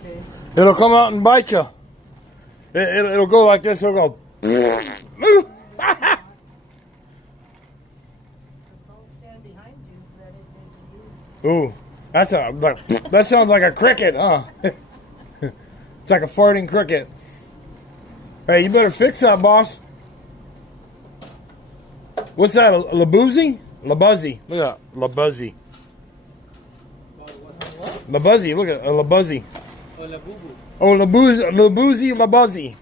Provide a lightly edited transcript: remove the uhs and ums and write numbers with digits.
Okay. It'll come out and bite you. It'll go like this. It'll go. I'll stand behind you, that it may be you. Ooh, that sounds like a cricket, huh? It's like a farting cricket. Hey, you better fix that, boss. What's that? A Labuzzi? Labuzzi. Look at that. Labuzzi. Labuzzi. Look at a Labuzzi. Oh, Labubu. Oh, Labuzzi. Labuzzi.